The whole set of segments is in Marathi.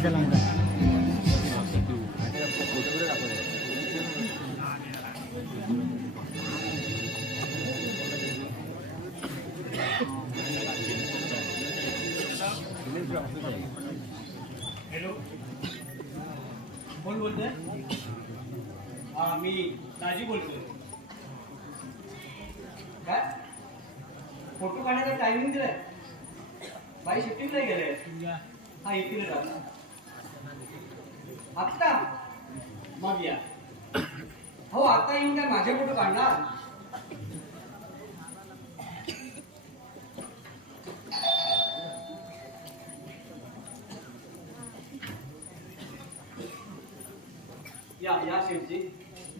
हॅलो, कोण बोलतोय? हा, मी राजी बोलतोय. काय फोटो काढण्याचा टायमिंग दिलाय? बाई शिफ्टिंगला गेले. हा, येतील आता. आत्ता मग या. हो, आता येऊन काय माझे फोटो काढणार? या या शेठजी.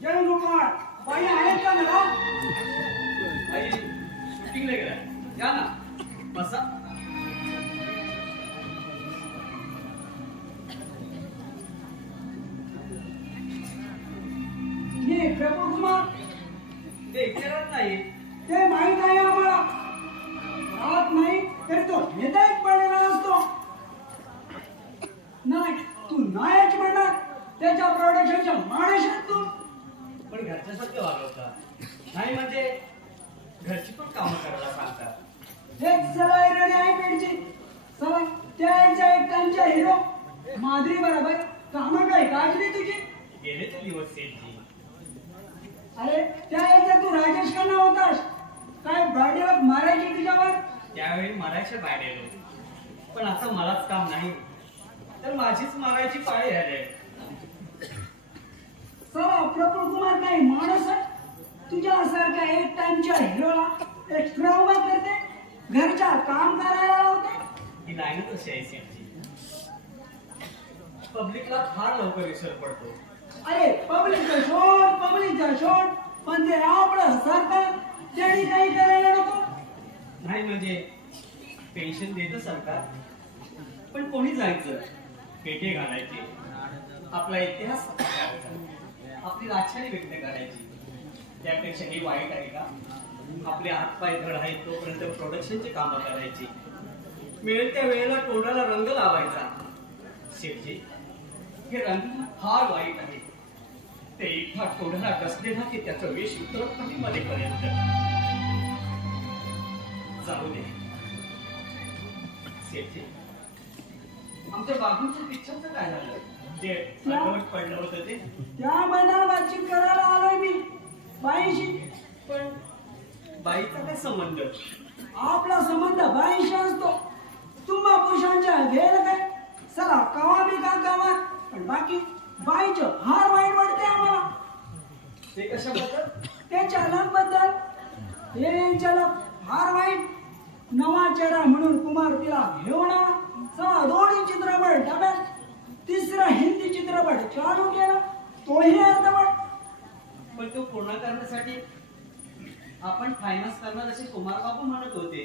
जय गोपाळ, बाई आहेत का मला? आई शूटिंगला गेलाय. या ना, बसा. मी प्रभू कुमार. ते विचारत नाही. ते माहित आहे आम्हाला. राहत नाही तर तो हेदायत पडलेला असतो. नाही, तू नायच म्हणणार. त्याच्या प्रोडक्शनच्या माणूस आहेस तू. पण घरच्यासारखे वागवता नाही, म्हणजे घरची पण कामं करायला सांगतात. एक सलाई रेडी आहे पेडची. चला त्यांच्या एक त्यांच्या हिरो माधुरी बरोबर कामं काय काढली तुझी? गेले ते दिवस सेठजी. अरे त्या याच्या तू राजेश खन्ना होतास. काय भाडीला मारायची तुझ्यावर? त्यावेळी मारायच्या बाहेर, पण आता मलाच काम नाही तर माझीच मारायची पाळी आली. चला प्रफुल्ल कुमार काही माणूस आहे? तुझ्यासारख्या एक टाइमच्या हिरोला एक्स्ट्रा उभा करते, घरच्या काम करायला लावते. ही लाईनच अशी आहे सेठजी. पब्लिकला फार लवकर विसर पडतो. अरे पब्लिकचा शोध, पण ते आपलं सरकार त्यांनी काही करायला नको. नाही म्हणजे पेन्शन देतं सरकार, पण कोणी जायचं, पेटे घालायचे, आपला इतिहास सांगायचा, आपली राजशाही व्यक्त करायची. त्यापेक्षा हे वाईट आहे का? आपले हातपाय धड आहेत तोपर्यंत प्रोडक्शनची कामं करायची, मिळेल त्या वेळेला तोंडाला रंग लावायचा. शेठजी, हे रंग फार वाईट आहे. ते इतका तोंडाला कसलेला की त्याचं वेश उतरत नाही मध्येपर्यंत. जाऊ दे शेठजी. आमच्या बाबूंच्या पिक्चरचं काय झालं? जे अर्धवट पडलं होतं ते? त्याबद्दल बातचीत करायला आलोय मी बाईशी. पण बाईचा काय संबंध? आपला संबंध बाईशी असतो. तुम्हा पुरुषांच्या घेर काय चला कवा बी का कवा, पण बाकी बाईचं फार वाईट वाटते आम्हाला. ते कशाबद्दल? त्याच्या लग्नबद्दल. हे चला फार वाईट. नवा चेहरा म्हणून कुमार तिला घेऊन आला. चला दोन्ही चित्रपट डब्यात. तिसरा हिंदी चित्रपट चालू केला, तोही अर्धवट. पण तो पूर्ण करण्यासाठी आपण फायनान्स करणार असे कुमार बाबू म्हणत होते.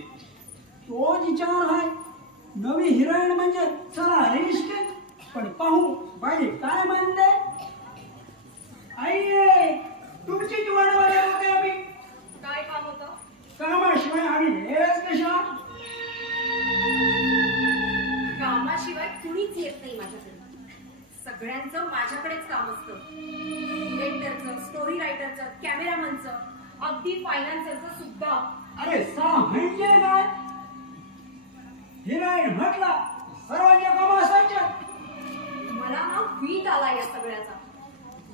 तो विचार आहे. नवी हिरोईन म्हणजे चला रिस्क, पण पाहू बाई काय म्हणते. आई तुमची वाढवायला होते आम्ही. काय काम होतं? कामाशिवाय आम्ही हेच कशा? कामाशिवाय कुणीच येत नाही माझ्याकडे. सगळ्यांचं माझ्याकडेच काम असतं. डिरेक्टरचं, स्टोरी रायटरचं, कॅमेरामनचं, अगदी फायनान्सरचं सुद्धा. अरे सा म्हणजे काय? हिरोईन म्हटला सर्वांच्या कामा असायच्या. मला ना वीट आला या सगळ्याचा,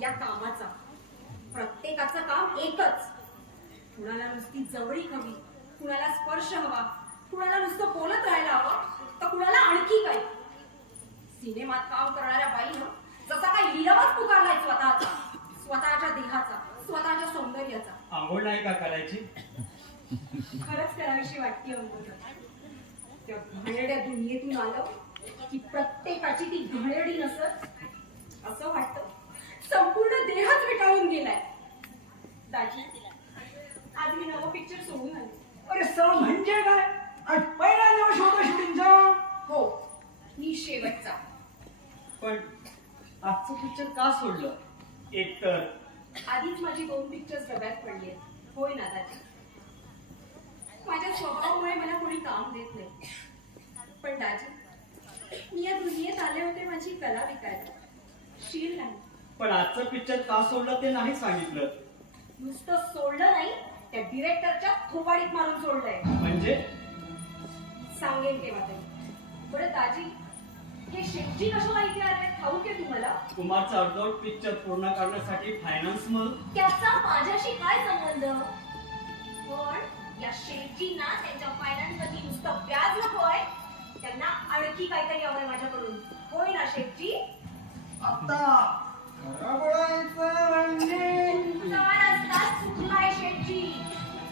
या कामाचा. प्रत्येकाचं काम एकच. कुणाला नुसती जवळीक हवी, कुणाला स्पर्श हवा, कुणाला नुसतं बोलत राहायला हवं, तर कुणाला आणखी काही. सिनेमात काम करणाऱ्या बाईनं जसा काही लिलावच पुकारलाय स्वतःचा, स्वतःच्या देहाचा, स्वतःच्या सौंदर्याचा. आंघोळ नाही का करायची? खरंच करावीशी वाटते अंघोळ. त्या घाणेरड्या दुनियेतून आलं की प्रत्येकाची ती घाणेरडी नसत. असं वाटतं संपूर्ण देहच विटाळून गेलाय. दाजी, आज मी नवं पिक्चर सोडून आले. अरे सा म्हणजे काय? आज पहिला दिवस होता शूटिंगचा. हो, मी शेवटचा. पण आजचं पिक्चर का सोडलं? एकतर आधीच माझी 2 पिक्चर्स डब्यात पडली आहेत. होय ना दाजी, माझ्या स्वभावामुळे मला कोणी काम देत नाही. पण दाजी, मी या दुनियेत आले होते माझी कला विकायला. शील नाही. पण आजचं पिक्चर का सोडलं ते नाही सांगितलं. नुसतं सोडलं नाही, त्या डिरेक्टरच्या खोबाडीत मारून सोडलंय. म्हणजे सांगेन तेव्हा तरी. बरं दाजी, हे शेटजी कशाला इथे आले ठाऊक आहे तुम्हाला? कुमारचा अर्धवट पिक्चर पूर्ण करण्यासाठी फायनान्स म्हणून. त्याचा माझ्याशी काय संबंध? पण या शेटजींना त्यांच्या फायनान्स मध्ये नुसतं व्याज नकोय, त्यांना आणखी काहीतरी हवंय माझ्याकडून. होय ना शेटजी? आता खरं बोलायचं म्हणजे तुमचा रस्ता चुकलाय शेटजी.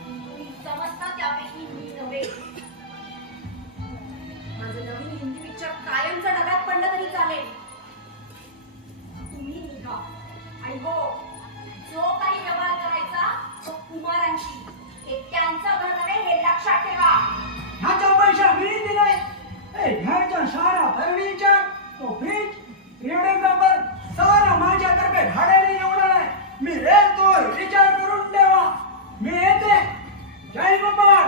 तुम्ही समजता त्यापैकी मी नव्हे. माझं नवीन हिंदी पिक्चर कायमचं डब्यात पडलं तरी चालेल. तुम्ही निघा. आणि हो, जो काही व्यवहार करायचा तो कुमारांशी. हे त्यांचं घर नव्हे हे लक्षात ठेवा. ह्याचा पैसा मी दिलाय. ह्याच्या सारा फर्निचर, तो फ्रीज, रेडिओ पेपर सारा माझ्यातर्फे भाड्याने निवडणार आहे. मी तो विचार करून ठेवा. मी येते. जय गोपाळ.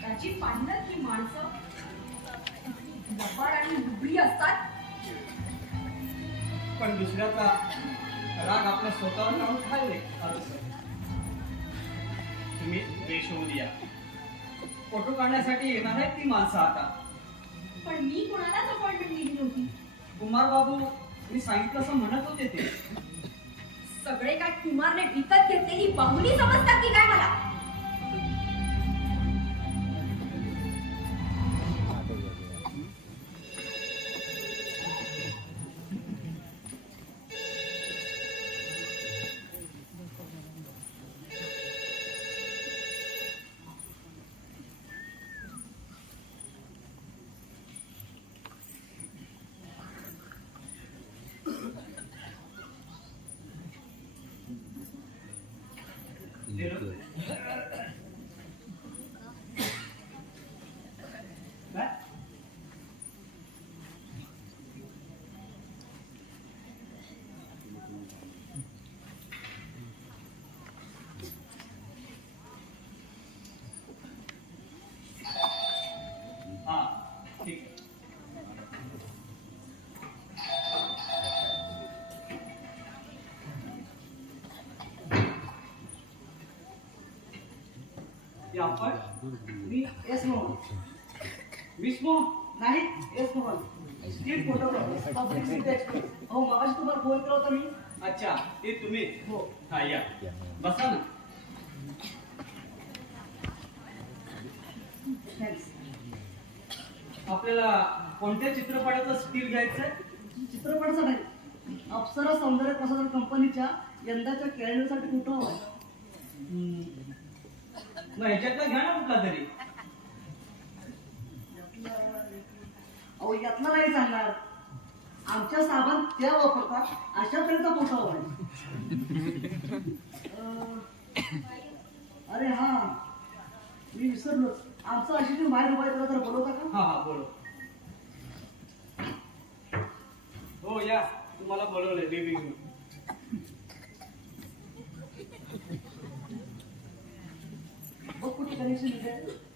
त्याची पाहिलं की माणसं लबाड आणि लुबडी असतात. पण दुसऱ्याचा राग आपल्या स्वतःवर काढून खाल्ले. तुम्ही वेश होऊ द्या. फोटो काढण्यासाठी येणार आहेत ती माणसं आता. पण मी कोणालाच अपॉइंटमेंट दिली नव्हती. कुमार बाबू मी सांगितलं असं म्हणत होते ते. सगळे काय कुमारने विकत घेतलेली बाहुली समजतात की काय मला? काय? हा ठीक आहे. या आपण मी एस मोहन. विस्मो नाही, S Mohan. Street photographer, publicity expert. हो, मगाशी तुम्हाला फोन केला होता मी. अच्छा ते तुम्ही. हो. हा या बसा ना. थँक्स. आपल्याला कोणत्या चित्रपटाचं स्टील घ्यायचंय? चित्रपटाचा नाही, अप्सरा सौंदर्य प्रसाधन कंपनीच्या यंदाच्या कॅलेंडरसाठी फोटो हवा. मग ह्याच्यातला घ्या ना कुठला तरी. अहो, यातला नाही सांगणार. आमच्या साबण त्या वापरतात अशा तऱ्हेचा फोटो हवा आहे. अरे हा, मी विसरलोच. आमचं अशी बाहेर उभा आहे, जरा बोलवता का? हा हा बोलो. हो या, तुम्हाला बोलवलंय बेबी घेऊन. बघ कुठे कनेक्शन आहे.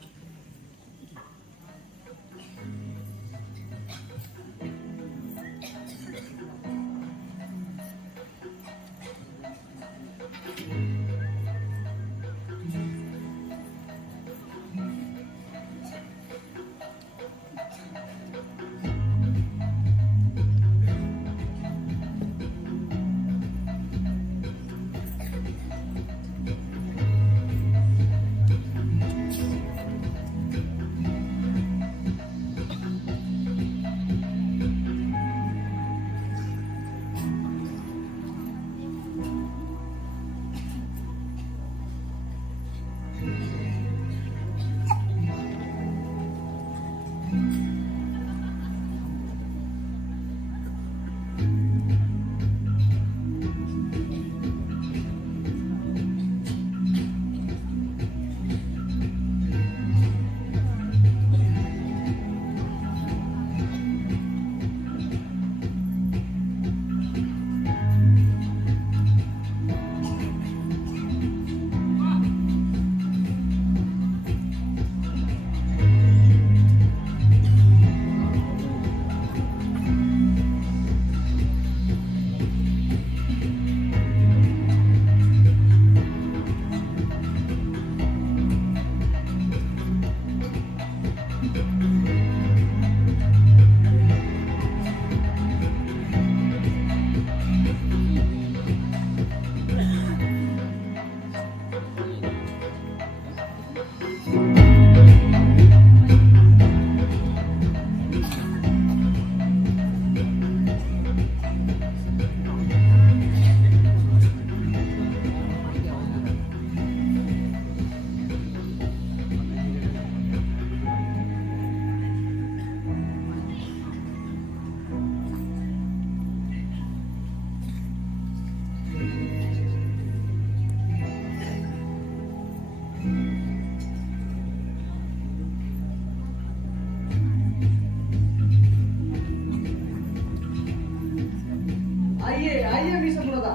आइए आइए मिस अनुराधा,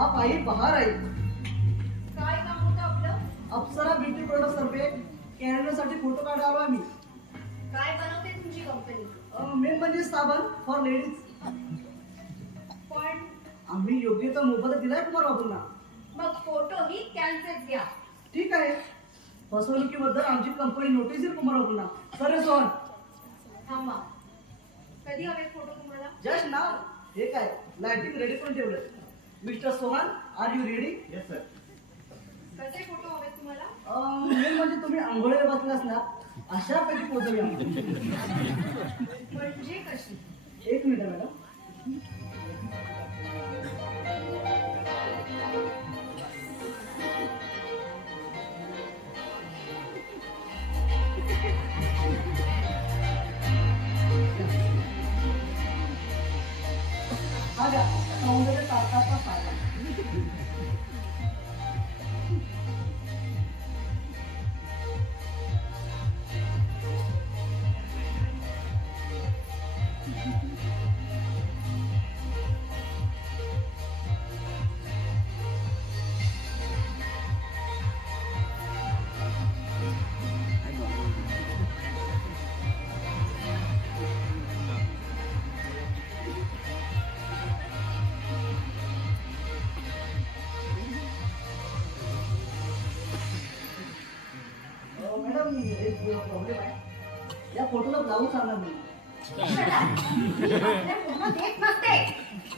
आप आइए, बाहर आइए. काय काम होतं आपलं? अप्सरा ब्युटी प्रोडक्ट तर्फे कॅनडासाठी फोटो काढायला आलो आम्ही. काय बनवते तुमची कंपनी? मेन म्हणजे साबण फॉर लेडीज. पण आम्ही योग्य तो मोबदला दिलाय कुमार बाबूंना. मग फोटो ही त्यांचेच घ्या. ठीक आहे. फसवणुकीबद्दल आमची कंपनी नोटीस देईल कुमार बाबूंना. सर सोहन, थांबा. कधी हवे फोटो तुम्हाला? जस्ट नाव. हे काय लाइटिंग रेडी करून ठेवलं. Mister Sohan, are you ready? Yes sir. कसे फोटो हवे तुम्हाला? मेन म्हणजे तुम्ही आंघोळीला बसले असणार अशा पैकी पोहोचवी आम्ही. म्हणजे कशी? एक मिनिट मॅडम. हा घ्या, सौंदर्य तारकाचा फायदा. मॅडम एक प्रॉब्लेम आहे. या फोटोला ब्लाऊज सांगा मी. आपल्या फोटो देत नसते.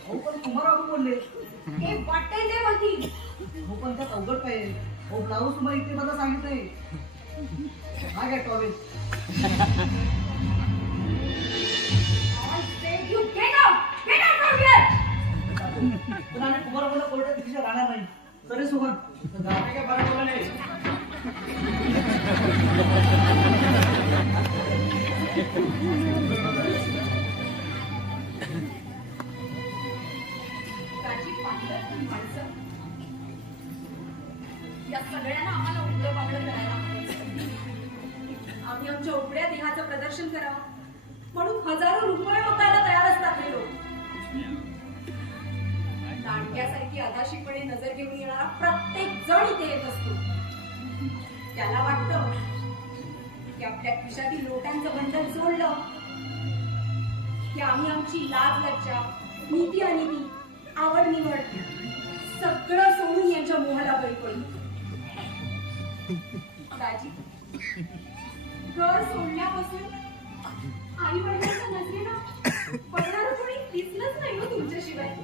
हो पण कुमार बाबू बोलले. हे वाटेल ते बोलतील. हो पण त्यात अवघड काय आहे? हो ब्लाऊज तुम्हाला इथे मला सांगितलंय. हा घ्या towel. I said you get out. Get out from here. पण आम्ही कुमार बाबूला कोर्टात दिशा राहणार नाही. तरी सोहन जाते काय बरं बोला नाही. काची पाहिलं माणसं. या सगळ्यांना आम्हाला उघडं पागडं करायला हवं. आम्ही आमच्या उघड्या देहाचं प्रदर्शन करावं म्हणून हजारो रुपये ओतायला तयार असतात हे लोक. दांडक्यासारखी अदाशीपणे नजर घेऊन येणारा प्रत्येक जण इथे येत असतो. त्याला वाटतं की आपल्या खिशातील नोटांचं बंडल सोडलं की आम्ही आमची लाज लज्जा, नीती अनिती, आवड निवड सगळं सोडून यांच्या मोहाला बळी पडू. दाजी, घर सोडण्यापासून आई वडिलांच्या नजरेनं पडणारं कोणी दिसलंच नाही हो तुमच्याशिवाय.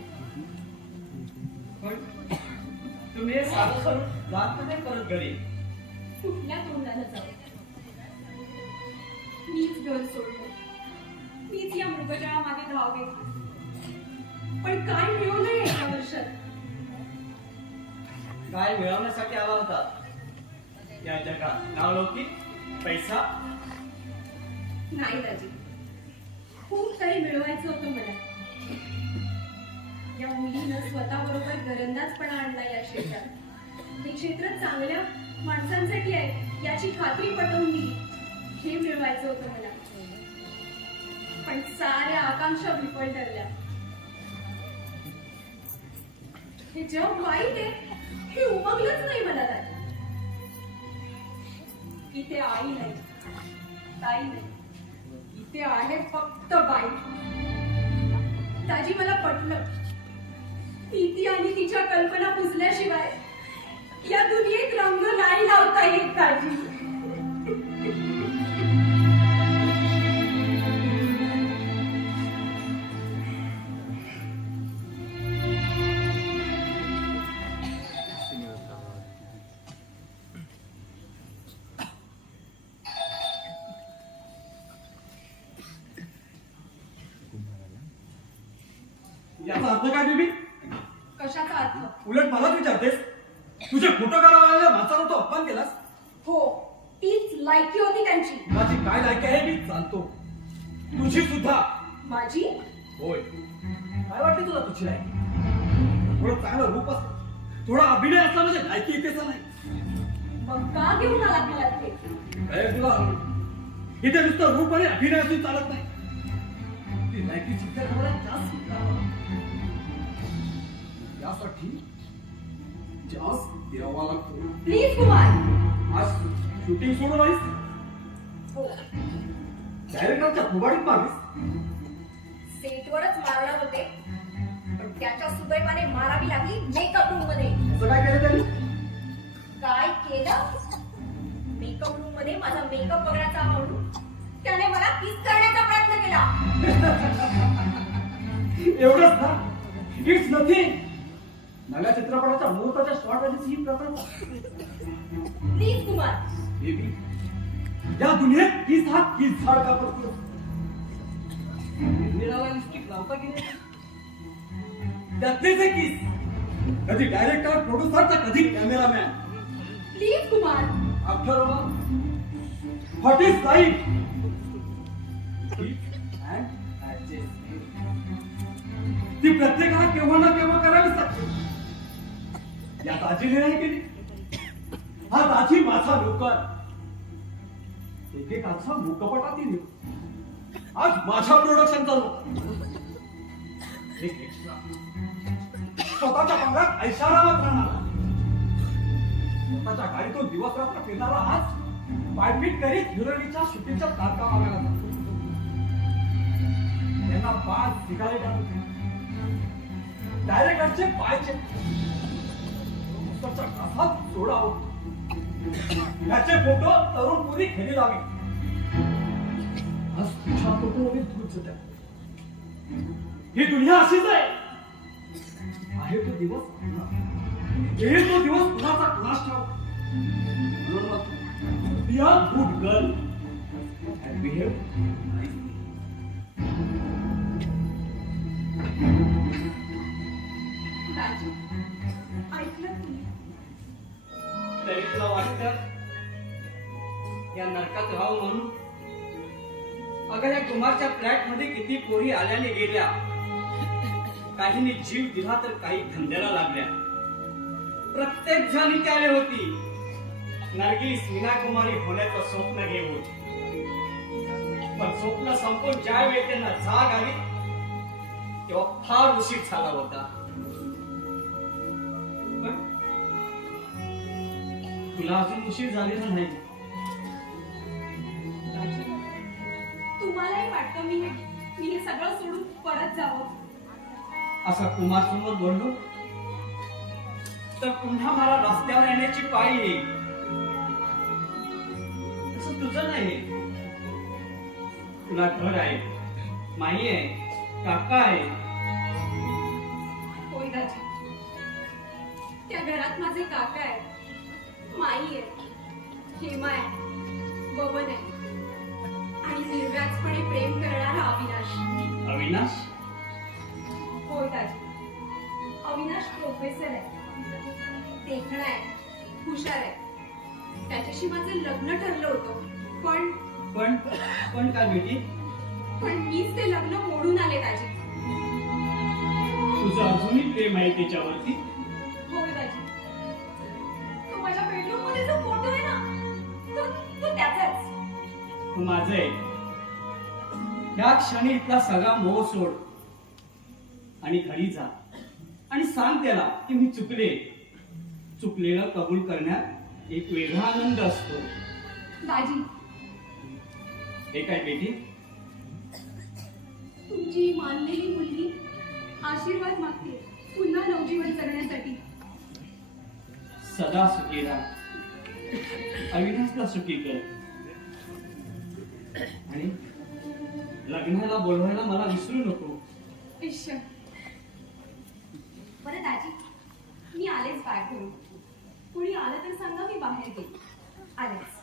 पण तुम्ही हे सारं करून जात नाही परत घरी. कुठल्या तोंडाला जाऊ? मीच घर सोडलं, मीच या मृगजळा मागे धाव घेतली. पण काय मिळवलंय एका वर्षात? काय मिळवण्यासाठी आला होता या जगात? नावलौकिक, पैसा? नाही दाजी, खूप काही मिळवायचं होतं मला. या मुलीनं स्वतःबरोबर घरंदाजपणा आणला या क्षेत्रात. हे क्षेत्र चांगल्या माणसांसाठी आहे याची खात्री पटवून दिली. हे मिळवायचं होतं मला. पण साऱ्या आकांक्षा विफल ठरल्या. हे जग वाईट आहे हे उमगलंच नाही मला दाजी. इथे आई नाही, ताई नाही, इथे आहे फक्त बाई. दाजी मला पटलं. नीती आणि तिच्या कल्पना पुजल्याशिवाय या दुनियेत रंग नाही लावता येत दाजी. याचा अर्थ काय बेबी? कशाचा अर्थ? उलट मलाच विचारतेस. तुझे फोटो काढायला माणसाला तो अपमान केलास. हो, तीच लायकी होती त्यांची. माझी काय लायकी आहे मी जाणतो. तुझी सुद्धा. माझी? होय. काय वाटते तुला तुझी लायकी? थोडं चांगलं रूप असतं, थोडा अभिनय असला म्हणजे लायकी इथेच नाही. मग का घेऊन आलात मला इथे? काय तुला इथे नुसतं रूप आणि अभिनय असून चालत नाही. ती लायकी चित्त जास्त यासाठी जास्त द्यावा लागतो. प्लीज कुमार. आज शूटिंग सोडून आहेस, हो, डायरेक्टरच्या कुबाडीत मारीस. सेटवरच मारणार होते, पण त्याच्या सुदैवाने मारावी लागली मेकअप रूम मध्ये. असं काय केलं त्यांनी? काय केलं? मेकअप रूम मध्ये माझा मेकअप बघण्याचा म्हणून त्याने मला किस करण्याचा प्रयत्न केला. एवढंच ना, इट्स नथिंग. नव्या चित्रपटाच्या मुहूर्ताच्या शॉर्ट आधीच ही प्रथा. प्लीज कुमार. बेबी, या दुनियेत किस हा किस झाड का पडतो? मीराला लिपस्टिक लावता की नाही? त्यातलेच एक किस. कधी डायरेक्टर, प्रोड्युसर तर कधी cameraman. Please Kumar. After all, what is life? And adjustment. ती प्रत्येकाला केव्हा ना केव्हा करावीच लागते. या दाजीने नाही केली. हा दाजी माझा नोकर. एकेकाचा मुकपटातील आज माझ्या प्रोडक्शनचा नोकर. एक एक्स्ट्रा स्वतःच्या भागात ऐशारामात राहणार. स्वतःच्या गाडीतून दिवस रात्र फिरणारा आज पायपीट करीत हिरोईनच्या शूटिंगच्या तारखा मागायला जातो. त्यांना 5 सिगारेट आणून डायरेक्टरचे पायचे पुस्तकाच्या घासात सोडावं. याचे फोटो तरुण मुली खेळी लावे. आज तुझ्या फोटोमध्ये धूत जाते. ही दुनिया अशीच आहे. तो दिवस येईल तो दिवस कुणाचा कुणास ठाऊक. म्हणून मग be a good girl and behave nicely. दाजी, ऐकलं तुम्ही? तरी तुला वाटतं या नरकात राहू म्हणून? अगं या कुमारच्या फ्लॅट मध्ये किती पोरी आल्याने गेल्या. काहींनी जीव दिला तर काही धंद्याला लागल्या. प्रत्येक जण इथे आले होती नरगिस मीना कुमारी होण्याचं स्वप्न घेऊन. पण स्वप्न संपून ज्या वेळी त्यांना जाग आली तेव्हा फार उशीर झाला होता. पण तुला अजून उशीर झालेला नाही. दाजी, तुम्हालाही वाटतं मी हे सगळं सोडून परत जावं? असा कुमार समोर बोललो तर पुन्हा मला रस्त्यावर येण्याची पाळी येईल. तसं तुझं नाही. तुला घर आहे, माई आहे, काका आहे. होय दाजी, त्या घरात माझे काका आहेत, माई आहे, हेमा आहे, बबन आहे आणि निर्व्याजपणे प्रेम करणारा अविनाश. अविनाश? होय दाजी, अविनाश प्रोफेसर आहे, देखणा आहे, हुशार आहे. त्याच्याशी माझं लग्न ठरलं होतं, पण पण काय बेटी? मीच ते लग्न मोडून आले दाजी. तुझं अजूनही प्रेम आहे त्याच्यावरती? होय दाजी, तो माझ्या बेडरूम मध्ये जो फोटो आहे ना, तो त्याचाच. तू माझं आहे. या क्षणी इथला सगळा मोह सोड आणि घरी जा आणि सांग त्याला की मी चुकलेलं कबूल करण्यात एक वेगळा आनंद असतो. दाजी, हे काय बेटी? तुमची मानलेली मुलगी आशीर्वाद मागते पुन्हा नवजीवन जगण्यासाठी. सदा सुखी राहा. अविनाशला सुखी कर आणि लग्नाला बोलवायला मला विसरू नको. ईश्वर. बरं दाजी, मी आलेच बॅग घेऊन. कोणी आलं तर सांगा, मी बाहेर गेले. आलेच.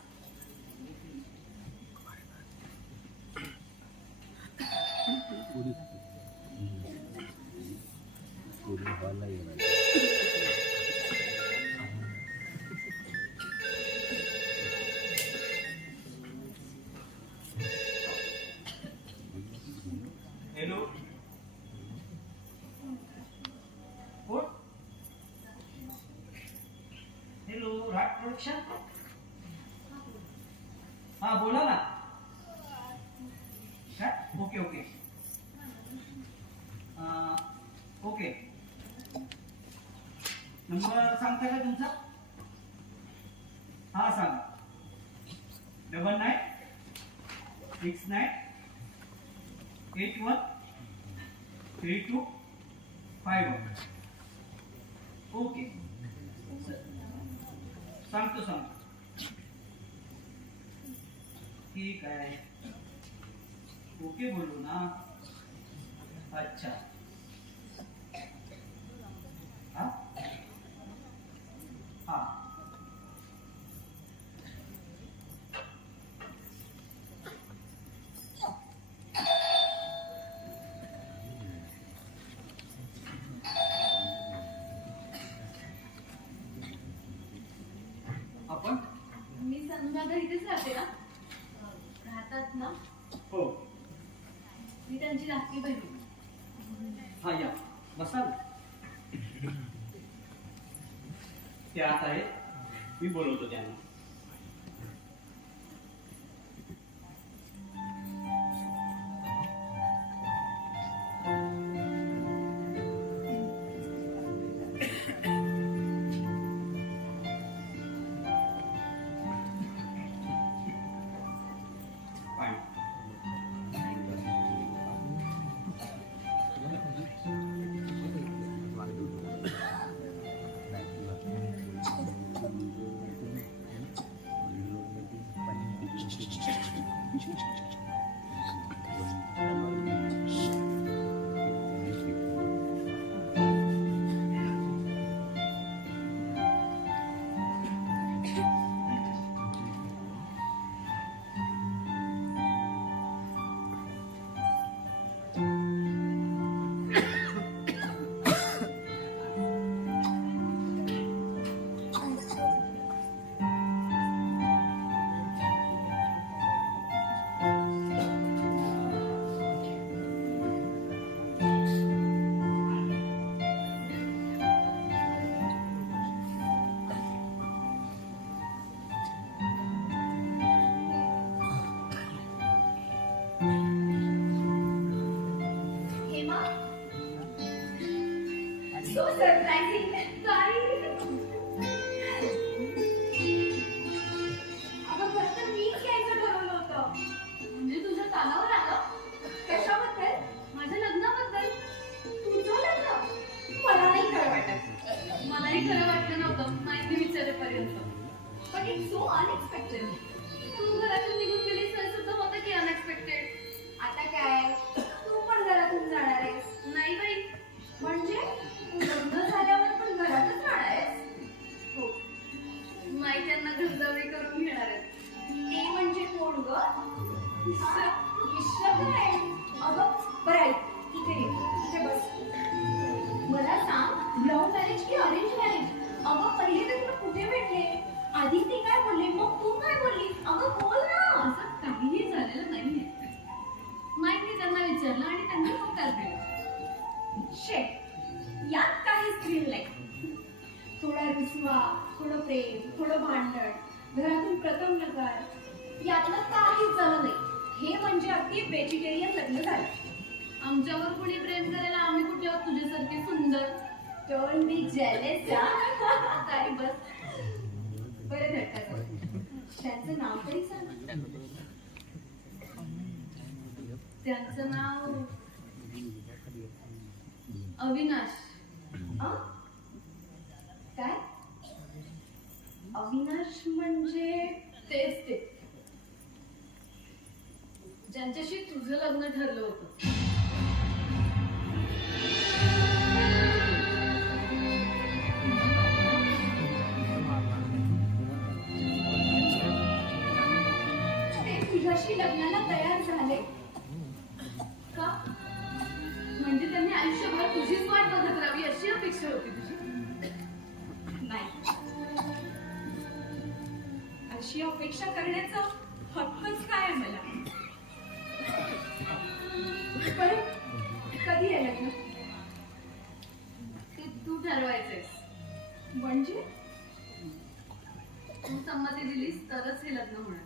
हॅलो, कोण? हॅलो, राज प्रोडक्शन. हा बोला ना. काय? Okay okay okay. नंबर सांगता का तुमचा? हा सांगा. 9969813251. ओके सांगतो. ठीक आहे. ओके बोलू ना. अच्छा. हा हा आपण मी संध्याकाळ इथेच राहते ना, राहतात ना. हो. मी त्यांची धाकटी बहीण. हा या बसाल. ते आत आहेत, मी बोलवतो त्यांना. पाणी. Hema, so surprising. अगं खरं तर मीच यायचं ठरवलं होतं. म्हणजे तुझ्या कानावर आलं? कशाबद्दल? माझ्या लग्नाबद्दल. तुझं लग्न? मला नाही खरं वाटत. मलाही खरं वाटलं नव्हतं माहिती विचारेपर्यंत. पण इट्स सो अनएक्सपेक्टेड. तू घरातून निघून गेलीस तर सुद्धा होतं की अनएक्सपेक्टेड. आता काय, तू पण घरातून जाणार आहेस? नाही बाई. म्हणजे तू लग्न झाल्यावर पण घरातच राहणार आहेस? हो, माई त्यांना घरजावई करून घेणार आहेत. ते म्हणजे कोण ग? ईश्वर काय? अगं बरं ऐक, इथे बस. मला सांग, लव्ह मॅरेज की अरेंज मॅरेज? अगं पहिले तर तुला कुठे भेटले? आधी ते काय बोलले, मग तू काय बोललीस? अगं बोल ना. असं काहीही झालेलं नाहीये. माईने त्यांना विचारलं आणि त्यांनी होकार दिला. शेट, यात काहीच थ्रिल नाही. थोडा रुसवा, थोडं प्रेम, थोडं भांडण, घरातून प्रथम नकार, यातलं काहीच झालं नाही. हे म्हणजे अगदी व्हेजिटेरियन लग्न झालं. आमच्यावर कुणी प्रेम करायला आम्ही कुठे आहोत तुझ्यासारखे सुंदर? Don't be jealous. काही बस. बरं धडका कर. त्यांचं नाव तरी सांग. त्यांचं नाव अविनाश. आ? काय? अविनाश म्हणजे? तेच ते ज्यांच्याशी तुझं लग्न ठरलं होतं. ते तुझ्याशी लग्नाला तयार झाले का? म्हणजे त्यांनी आयुष्यभर तुझीच वाट बघत राहावी अशी अपेक्षा होती तुझी? नाही, अशी अपेक्षा करण्याचा हक्कच काय आहे मला. बरं, कधी आहे लग्न? ते तू ठरवायचंयस. म्हणजे तू संमती दिलीस तरच हे लग्न होणार.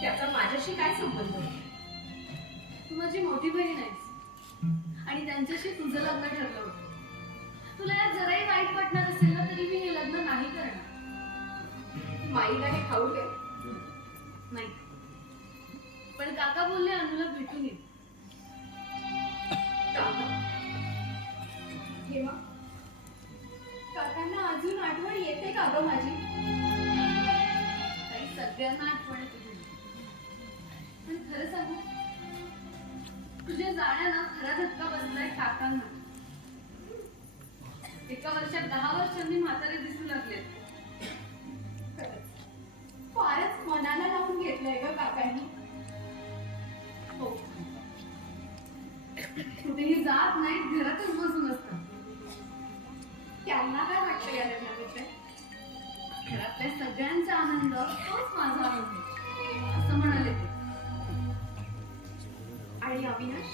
त्याचा माझ्याशी काय संबंध? तू माझी मोठी बहीण आहेस आणि त्यांच्याशी तुझं लग्न ठरलं होतं. तुला यात जराही वाईट वाटणार असेल ना तरी मी हे लग्न नाही करणार. माईला हे ठाऊक आहे. नाही, पण काका बोलले अनुला भेटून ये. काका हेमा, काकांना अजून आठवण येते का ग माझी? काही सगळ्यांना आठवण येते तुझी. पण खरं सांगू, तुझ्या जाण्यानं खरा धक्का बसलाय काकांना. एका वर्षात 10 वर्षांनी म्हातारे दिसू लागले. खरंच फारच मनाला लावून घेतलंय ग काकांनी. हो, कुठेही जात नाहीत, घरातच बसून असतात. त्यांना काय वाटतं या लग्नाबद्दल? घरातल्या सगळ्यांचा आनंद तोच माझा आनंद असं म्हणाले ते. आणि अविनाश?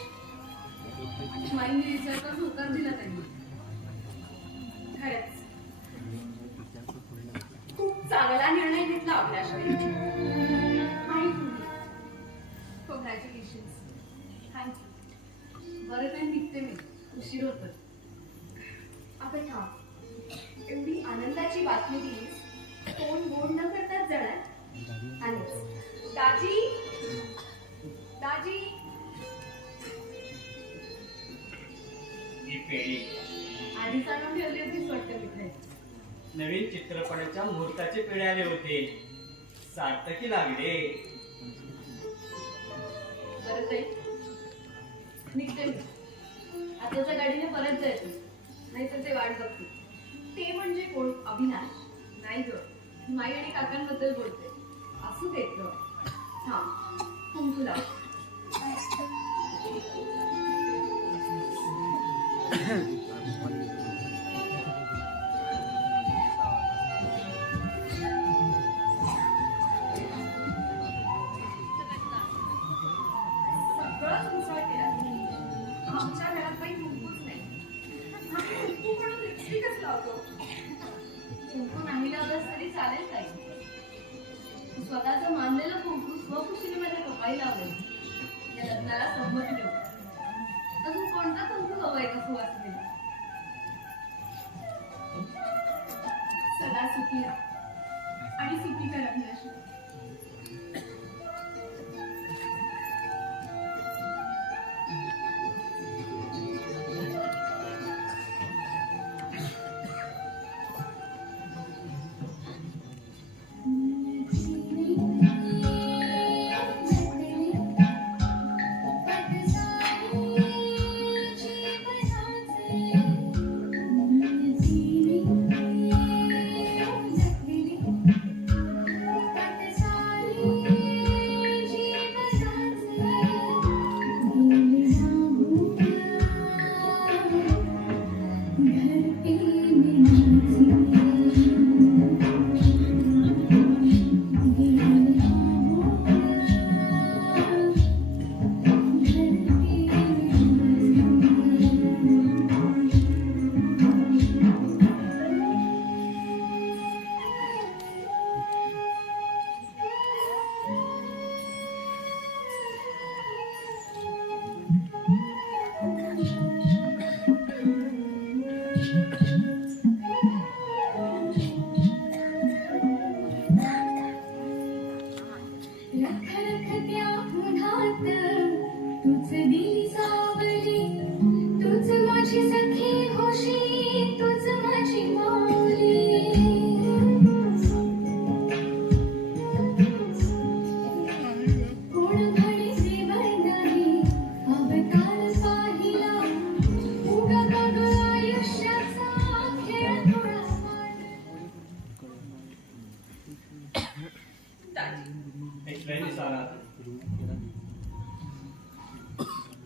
माईने विचारताच होकार दिला त्यांनी. खरंच खूप चांगला निर्णय घेतला अविनाशने. आणि तुम्ही कॉंग्रॅच्युलेशन्स. थँक्यू. बरं काही निघते मी, उशीर होत. आपण थांब, एवढी आनंदाची बातमी दिलीस, कोण गोड न करताच जाणार. आणि दाजी, दाजी, ही पेढी आधीच आणून ठेवली होतीच वाटतं मिठाई. नवीन चित्रपटाच्या मुहूर्ताचे पेढे आले होते, सार्थकी लागले. बरं ताई, निघते मी. आताच्या गाडीने परत जायचं, नाहीतर ते वाट बघते. ते म्हणजे कोण? अविनाश? नाही ग, माई आणि काकांबद्दल बोलते. असू देत ग. थांब, कुंकू लाव. सगळंच मुसळ केला तुम्ही. आमच्या घरात काही कुंकूच नाही. आम्ही कुंकू म्हणून लिपस्टिकच लावतो. कुंकू नाही लावलंस तरी चालेल ताई. स्वतःचं मानलेलं कुंकू स्वखुशीने माझ्या कपाळी लावलं. या लग्नाला संमती देऊ. अजून कोणता कुंकू हवाय का सुवासिनीला? सदा सुखी राहा आणि सुखी कर अविनाश.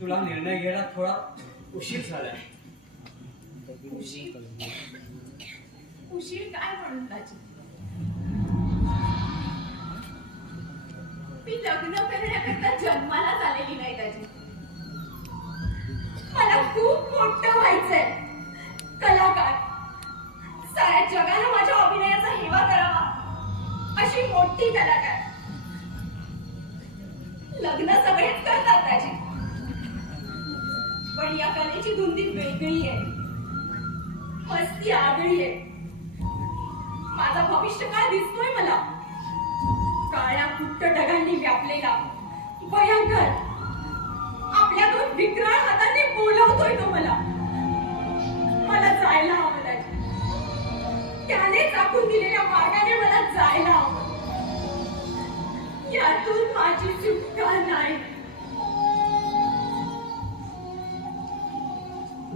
तुला निर्णय घ्यायला थोडा उशीर झालाय. उशीर काय म्हणून दाजी? मी लग्न करण्याकरता जन्मालाच आलेली नाही दाजी. मला खूप मोठं व्हायचंय, कलाकार. साऱ्या जगाला माझ्या अभिनयाचा हेवा करावा, अशी मोठी कलाकार. लग्न सगळेच करतात दाजी, पण या कलेची धुंदी वेगळी आहे. मस्ती आगळी आहे. माझा भविष्यकाळ दिसतोय मला. काळ्या कुट्ट ढगांनी व्यापलेला भयंकर. आपल्या दोन विक्राळ हातांनी बोलवतोय तो मला. मला जायला हवं दाजी. त्याने चाकून दिलेल्या मार्गाने मला जायला हवं. यातून माझी सुटका नाही.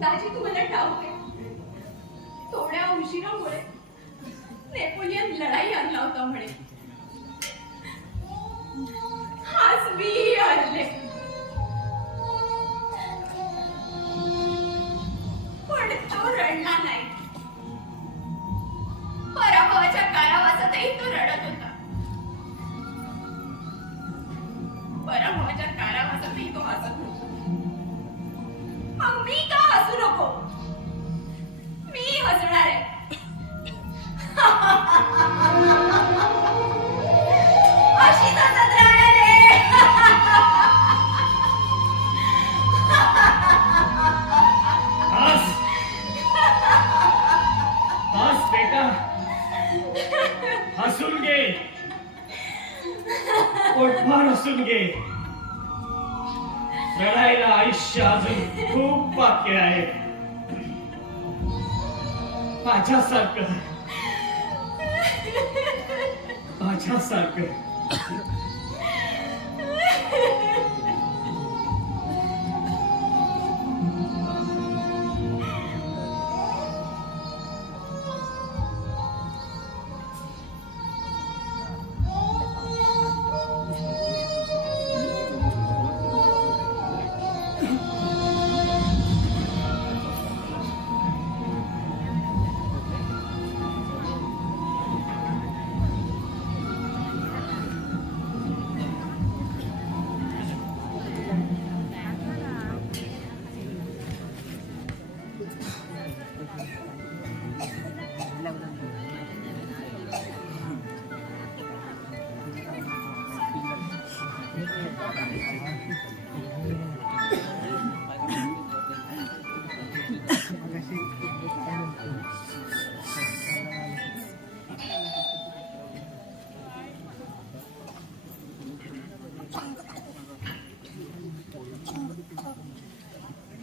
दाजी तुम्हाला ठाऊक आहे, थोड्या उशिरामुळे नेपोलियन लढाई आणला होता म्हणे. आज मी हरले. पण तो रडला नाही. पराभवाच्या कारावासातही तो रडत होता. पराभवाच्या कारावासातही तो हसत होता. मग मी का हसू नको? मी हसणार आहे. अशीच हसत राहणार आहे. हस हस बेटा, हसून घे, पोटभर हसून घे. रडायला आयुष्य अजून खूप बाकी आहे. माझ्यासारखं माझ्यासारखं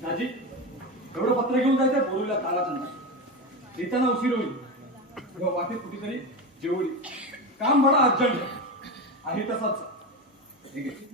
दाजी, एवढं पत्र घेऊन जायचं बोलूला ताराचंद्र. येताना उशीर होईल. किंवा वाटेत कुठेतरी जेवढी काम बडा अर्जंट आहे तसाच. ठीक आहे.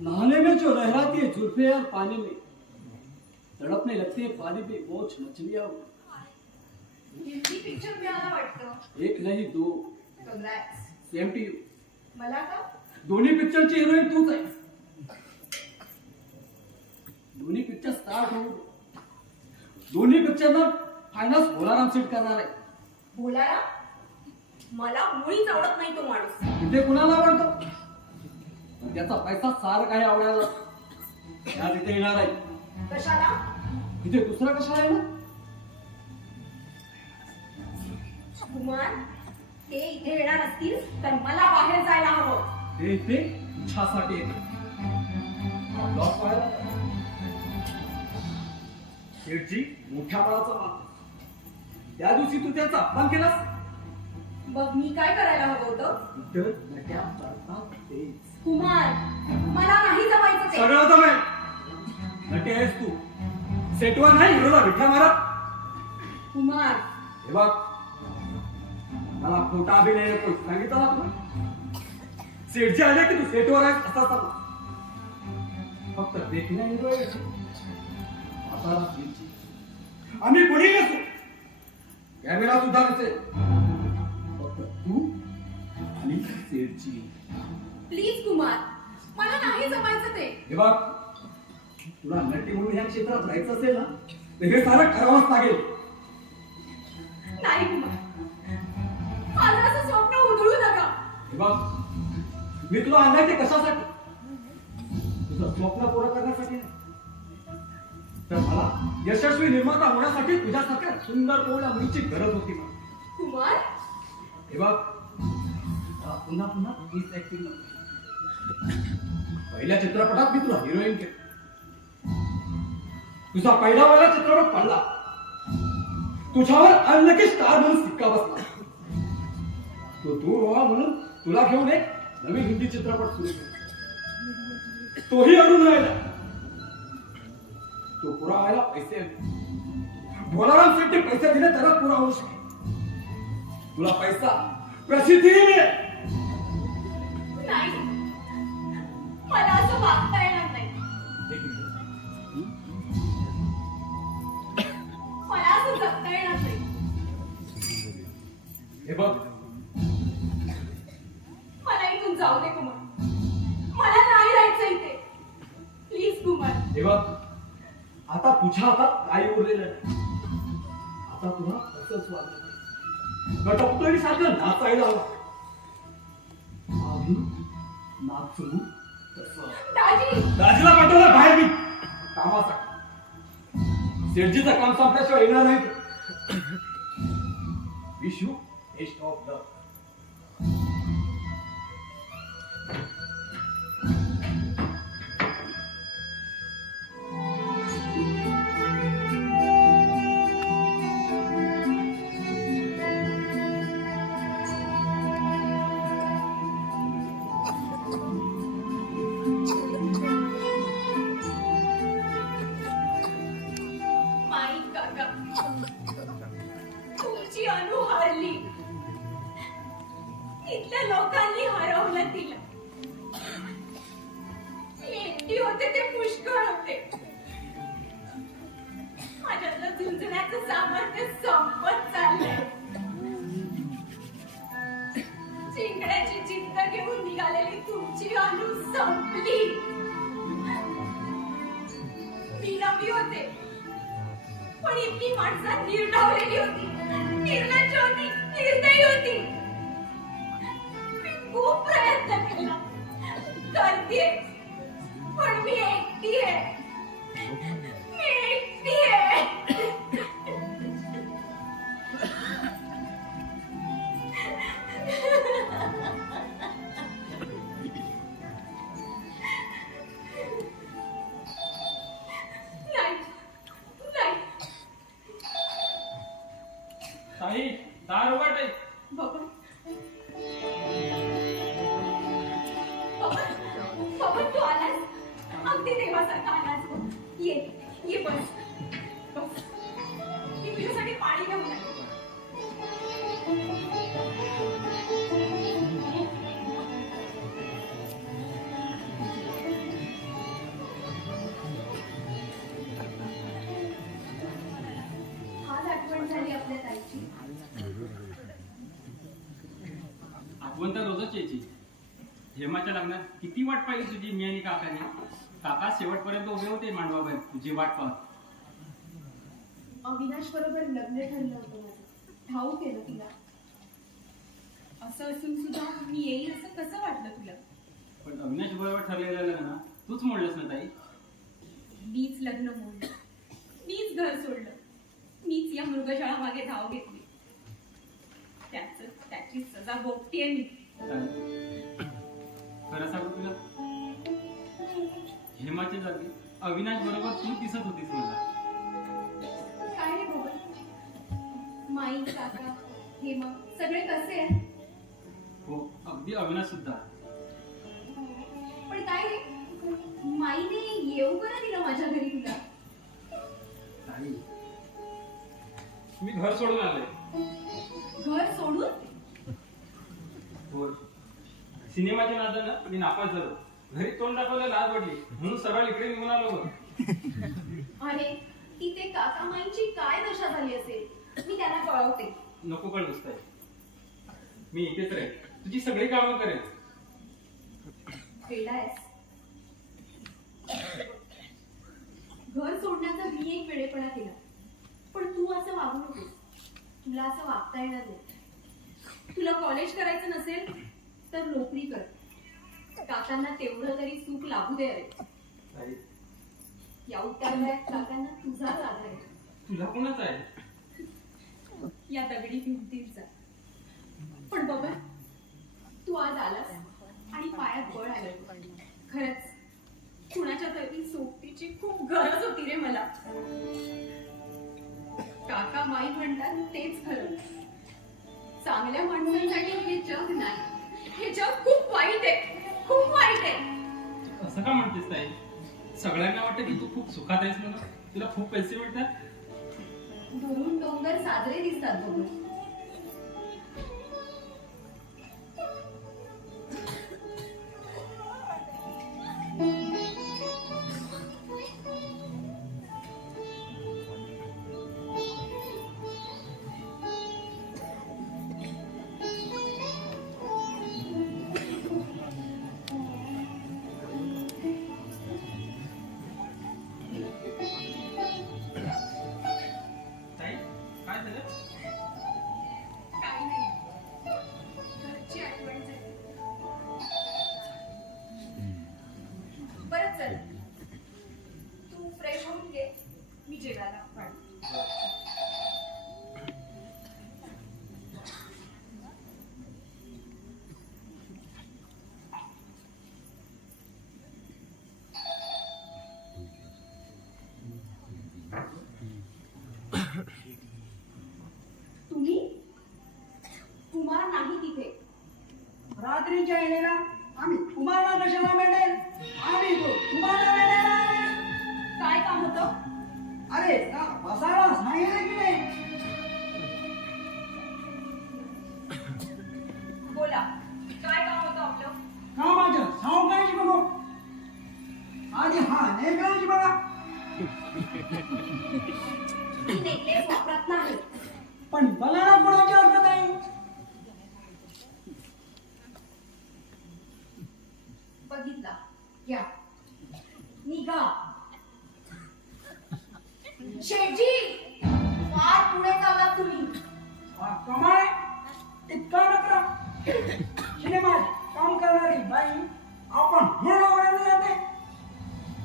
नहाने में जो लहराती है जुल्फे यार पानी में, तड़पने लगती है पानी पे बोझ मछलियां. हिंदी पिक्चर मिळाला वाटतं. एक नहीं दो. Congrats. Same to you. मला का? दोन्ही पिक्चरची हिरोईन तूच आहे. दोन्ही पिक्चर स्टार्ट होऊ. दोन्ही पिक्चरना फायनान्स भोलाराम सेट करणार आहे. बोलारा? मला मुळीच आवडत नाही तो माणूस. तिथे कुणाला आवडतो? त्याचा पैसा सार काही आवडायला त्या तिथे येणार आहे. कशाला? तिथे दुसरा कशाला आहे ना? कुमार, ते इथे येणार असतील तर मला बाहेर जायला हवं. ते इथे इच्छासाठी येते. लॉस व्हायला शेठजी मोठ्या बळाचा माणूस. त्या दिवशी तू त्याचा अपमान केलास. मग मी काय करायला हवं होतं? इतर नट्या करतात तेच. कुमार, मला नाही जमायचं ते. सगळं जमेल. नटे आहेस तू, सेटवर नाही हिरोला विठ्या मारत. कुमार, हे बघ, मला खोटा अभिनय नको सांगितलं ना तुला. सेटचे आले की तू सेटवर आहेस असा चालला. फक्त देखण्या हिरो आहे. आता सेटची. आम्ही कोणी नसू, कॅमेरा सुद्धा नसेल, फक्त तू आणि सेटची. प्लीज कुमार, मला नाही जमायचं ते. हे बघ, तुला नटी म्हणून ह्या क्षेत्रात राहायचं असेल ना, तर हे सारं करावंच लागेल. नाही कुमार, माझं असं स्वप्न उधळू नका. हे बघ, मी तुला आणलाय ते कशासाठी? तुझं स्वप्न पूर्ण करण्यासाठी नाही, तर मला यशस्वी निर्माता होण्यासाठी तुझ्यासारख्या सुंदर टोळ्या मुलीची गरज होती मला. कुमार, हे बघ, मला पुन्हा पुन्हा हीच ऍक्टिंग नको. पहिल्या चित्रपटात मी तुला हिरोईन केलं. तुझा पहिला चित्रपट पडला, तुझ्यावर अनलकी स्टार म्हणून सिक्का बसला. तू व्हावा म्हणून तुला घेऊन एक नवीन हिंदी चित्रपट सुरू केला. तोही अडून राहिला. तो पुरा व्हायला पैसे बोलाराम शेट्टी पैसे दिले तरच पुरा होऊ शकेल. तुला पैसा प्रसिद्धीही मिळेल. नाही, मला असं वागता येणार नाही. एक मिनिट. मला असं जगता येणार नाही. हे बघ, मला इथून जाऊ दे कुमार, मला नाही राहायचं इथे. प्लीज कुमार. हे बघ, आता तुझ्या हातात काही उरलेलं नाही. आता तुला असंच वागलं, गटपतळी सारखं नाचायला हवं. आम्ही नाचू तसं. दाजी, दाजीला पाठवलं बाहेर मी कामासाठी. सेठजीचं काम संपल्याशिवाय येणार नाही. विश यू बेस्ट ऑफ लक. माई काका, तुमची अनु हारली. इथल्या लोकांनी हरवलं तिला. मी एकटी होते ते पुष्कळ होते. माझ्यातलं झुंजण्याचं सामर्थ्य संपत चाललंय. जिंकण्याची जिद्द घेऊन निघालेली तुमची अनु संपली. मी नवी होते, पण इतकी माणसं निर्धावलेली होती, निर्लज्ज होती, निर्दयी होती. मी खूप प्रयत्न केला, करते, पण मी एकटी आहे. मी एकटी आहे. नाही, नाही. ताई, दार उघड ताई. बाबा, बाबा, तू आलास? अगदी देवासारखा आलास बघ. ये, ये, बस, बस. मी तुझ्यासाठी पाणी घेऊन आले. आज आठवण झाली आपल्या ताईची. आठवण तर रोजच यायची. हेमाच्या लग्नात किती वाट पाहिली तुझी मी आणि काकाने. काका शेवटपर्यंत उभे होते मांडवाबाई तुझी वाट पाहत. अविनाश बरोबर लग्न ठरलं होतं माझं. ठाऊ केलं तिला. असं असून सुद्धा मी येईल असं कसं वाटलं तुला? पण अविनाश बरोबर ठरलेलं लग्न तूच मोडलंस ना ताई. मीच लग्न मोडलं, मीच घर सोडलं, मीच या मृगशाळा मागे धाव घेतली. त्याची सजा भोगतीये मी. खरं सांगू तुला, हेमाच्या जागी अविनाश बरोबर तू दिसत होतीस मला. काय रे बाबा, माई काका हे मग सगळे कसे आहेत? हो, अगदी अविनाश सुद्धा. पण काय रे, माईने येऊ करा दिलं माझ्या घरी तुला? ताई, मी घर सोडून आलोय. घर सोडून? हो, सिनेमाच्या नादानं मी नापास झालो. घरी तोंड दाखवायला लाज वाटली म्हणून सरळ इकडे निघून आलो बघ. अरे तिथे काकामाईंची काय दशा झाली असेल, मी त्यांना कळवते. नको कळूस ताई, मी इथेच राहील, तुझी सगळी कामं करेल. वेडायस. घर सोडण्याचा मी एक वेडेपणा केला, पण तू असं वागू नकोस. तुला असं वागता येणार नाही. तुला कॉलेज करायचं नसेल तर नोकरी कर. काकांना तेवढं तरी सुख लागू दे रे. ताई, या उत्तरालयात काकांना तुझाच आधार आहे. तुला कोणाच आहे? या दगडी भिंतींचा. पण बाबा, तू आज आलास आणि पायात बळ आलं. खरंच कुणाच्या तरी सोबतीची खूप गरज होती रे मला. काका माई म्हणतात तेच खरं. चांगल्या माणसांसाठी हे जग नाही, हे जग खूप वाईट आहे, खूप वाईट आहे. असं का म्हणतेस ताई? सगळ्यांना वाटतं की तू खूप सुखात आहेस म्हणून. तुला खूप पैसे मिळतात. दुरून डोंगर साजरे दिसतात बघ. ताई, काय झालं? काही नाही, घरची आठवण झाली. बरं चल, तू फ्रेश होऊन घे, मी जेवायला वाढते. तुम्ही कुमार नाही तिथे. रात्रीच्या येणेला आम्ही तुम्हाला कशाला भेटेल? आम्ही तो तुम्हाला भेटेल. काय काम होतं? अरे का बसायला सांगितलं की नाही? बोला, काय काम होतं आपलं? कामाचं सावकाश बघू. आधी हा नेकळाच बघा. मी नेकलेस वापरत नाही. पण बघायला कोणाची हरकत आहे? बघितला, घ्या, निघा. शेठजी, फार पुढे चाललात तुम्ही. हा कमाल आहे. इतका नकरा. सिनेमात काम करणारी बाई आपण हिरोवरून जाते.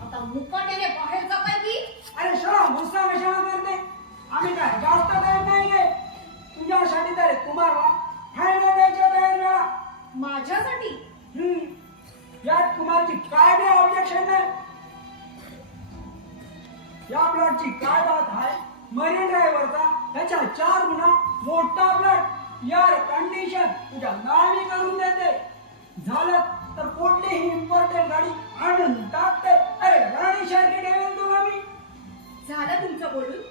आता मुकाट्याने बाहेर जाताय की? अरे शरा गुस्सा कशाला करते? आम्ही काय जास्त टाइम नाही घे. तुझ्यासाठी तर कुमारला फायदा द्यायच्या तयार झाला. माझ्यासाठी? यात कुमारची काय बी ऑब्जेक्शन नाही. या प्लॉटची काय बात आहे? मरीन ड्रायव्हरचा त्याच्या 4 गुणा मोठा प्लॉट यार कंडिशन तुझ्या नावी करून देते. झालं तर कोणतीही इम्पॉर्टंट गाडी आणून टाकते. अरे राणी सारखी ठेवेल तुला मी. झालं तुमचं बोलून.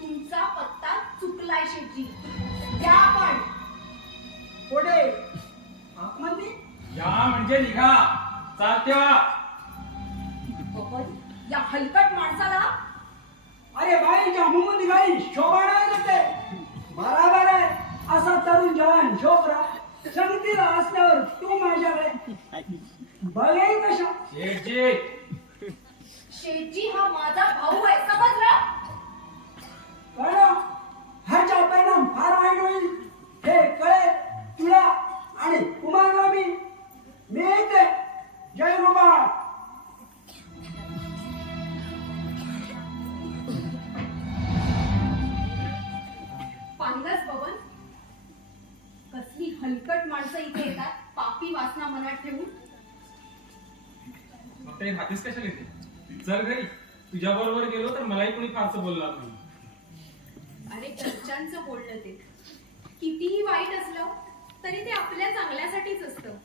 तुमचा पत्ता चुकलाय शेठजी. द्या पण. पुढे आतमध्ये या म्हणजे निघा. चालते वा. बबन, या हलकट माणसाला. अरे बाईच्या मुंबई गाई शोभा नाही देते. बराबर आहे. असा तरुण जवान छोकरा संगतीला असल्यावर तू माझ्याकडे बघेल कशा? शेठजी, शेठजी हा माझा भाऊ आहे, समजलं? कळलं? ह्याचा परिणाम फार वाईट होईल. हे कळे तुला आणि कुमारला मी. मी येते. जय गोपाळ. पाहिलंच बबन, कसली हलकट माणसं इथे येतात पापी वासना मनात ठेवून. मग ते हातीस कशाला येते? चल घरी. तुझ्या बरोबर गेलो तर मलाही कोणी फारसं बोलणार नाही. अरे घरच्यांचं बोलणं ते. कितीही वाईट असलं तरी ते आपल्या चांगल्यासाठीच असतं.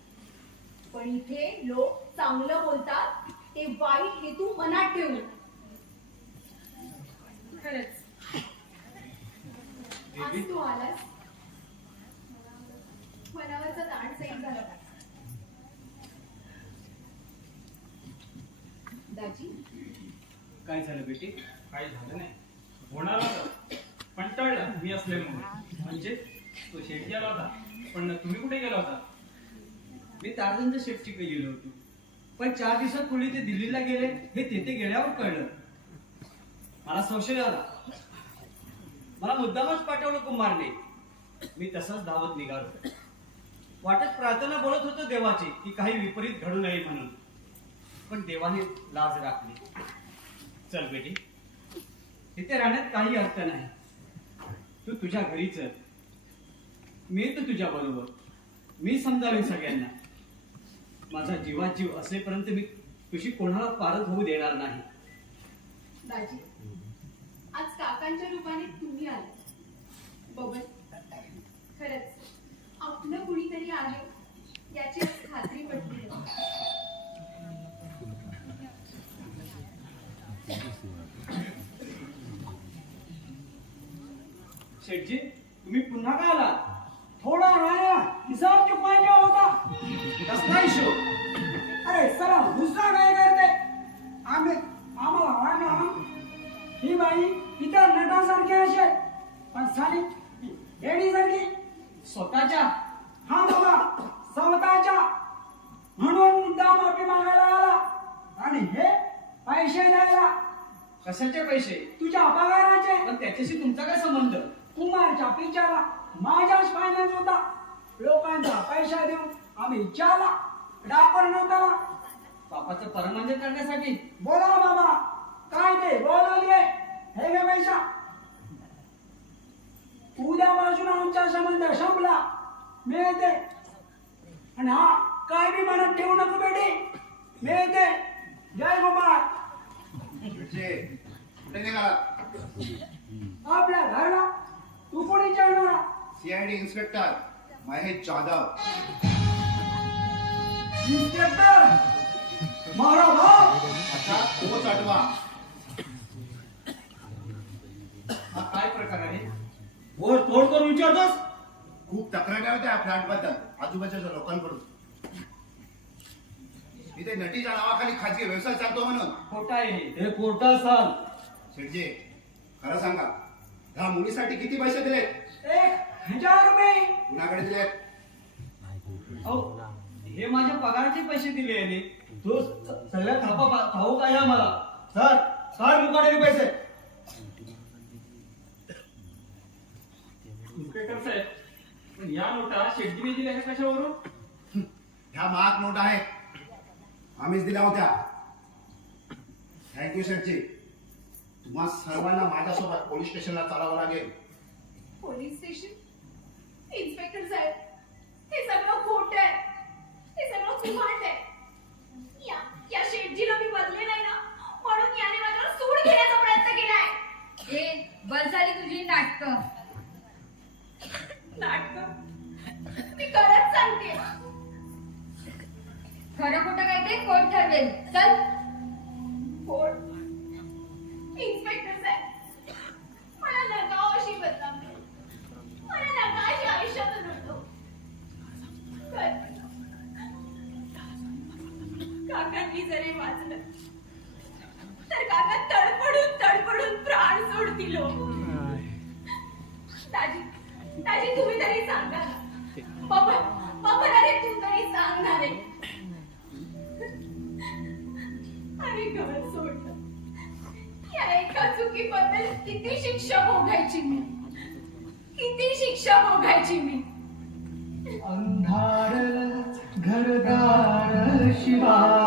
पण इथे लोक चांगलं बोलतात ते वाईट हेतू मनात ठेवून. खरंच आज तू आलास, मनावरचा ताण सैल झाला. दाजी, काय झालं बेटी? काही झालं नाही, होणार होतं पण टळलं मी असल्यामुळे. म्हणजे तो शेठ गेला होता, पण तुम्ही कुठे गेला होता? मी तारजनच्या शेफ्टची गेलो होतो, पण 4 दिवसापूर्वी ते दिल्लीला गेले हे तेथे गेल्यावर कळलं. मला संशय आला. मला मुद्दामच पाठवलं कुमारने. मी तसंच धावत निघालो. वाटत प्रार्थना बोलत होतो देवाची की काही विपरीत घडू नये म्हणून, पण देवाने लाज राखली. चल बेटी, तिथे राहण्यात काही अर्थ नाही. तू तुझ्या घरी चल, मी येतो तुझ्या बरोबर. मी समजावेन सगळ्यांना. माझा जीवात जीव असेपर्यंत मी तुझी कोणाला पारत होऊ देणार नाही. दाजी, आज काकांच्या रूपाने तुम्ही आले. बबन, खरंच आपलं कुणीतरी आहे याची आज खात्री पटली. शेठजी, तुम्ही पुन्हा का आला? थोडा राया हिसाब चुकवायचा होता. कसला हिशोब? अरे चला, गुस्सा काय करते? आम्हाला वाटलं ही बाई इतर नटासारखी असेल, पण साली येडीसारखी. स्वतःच्या हा बाबा, स्वतःच्या. म्हणून मुद्दा माफी मागायला आला. आणि हे पैसे द्यायला. कशाचे पैसे? तुझ्या पगाराचे. पण त्याच्याशी तुमचा काय संबंध? कुमारच्या पिचाला माझाच फायनान्स होता. लोकांचा पैसा देऊन आम्ही इच्छाला डापर नव्हता. बापाचं परमानंद करण्यासाठी. बोला बाबा, काय ते बोलवले? हे घे पैसा. उद्यापासून आमचा संबंध संपला. मिळते. आणि हा, काय बी मनात ठेवू नको बेटी. मिळते. जय गोपाळ. कुठे निघाला? आपल्या घरला. तू कोणी जाणार? CID inspector Mahesh Jadhav. Inspector मारा भाऊ. आता तोच आठवा. हा काय प्रकार आहे? वर तोड करून विचारतोस? खूप तक्रारी होत्या फ्लॅट बद्दल आजूबाजूच्या लोकांकडून. इथे नटीच्या नावाखाली खाजगी व्यवसाय चालतो म्हणून. खोटा आहे हे खोटा सांग. शेठजी, खरं सांगा, ह्या मुलीसाठी किती पैसे दिलेत? 1000 रुपये. कुणाकडे दिलेत? अहो, हे माझ्या पगाराचे पैसे दिले याने. तो सगळ्या थापा ठाऊक आहे मला. सर, काढ मुकाडे पैसे. इन्स्पेक्टर साहेब, पण या नोटा शेठजीने दिल्या ह्या कशावरून? ह्या महाग नोट आहेत, आम्हीच दिल्या होत्या. थँक्यू शेठजी. तुम्हा सर्वांना माझ्यासोबत पोलीस स्टेशनला चालावं लागेल. Police station? इन्स्पेक्टर साहेब, हे सगळं खोट आहे. हे सगळं कुमाट आहे. या शेठजीला मी बदले नाही ना, म्हणून याने माझ्यावर सूड घेण्याचा प्रयत्न केलाय. बस झाली तुझी नाटकं. नाटक मी खरंच सांगते. खरं खोटं काय ते कोर्ट ठरवेल. चल. कोण? इन्स्पेक्टर साहेब, मला नका अशी बदनाम करू. मला नका अशी आयुष्यात नव्हतो. काकांनी जरी वाचलं तर काका तडपडून प्राण सोडतील. दाजी तुम्ही तरी सांगा ना. बाबा अरे तू तरी सांगणार आहे. अरे घर सोडलं. या एका चुकीबद्दल किती शिक्षा भोगायची मी. किती शिक्षा भोगायची मी. अंधार घरदार शिवार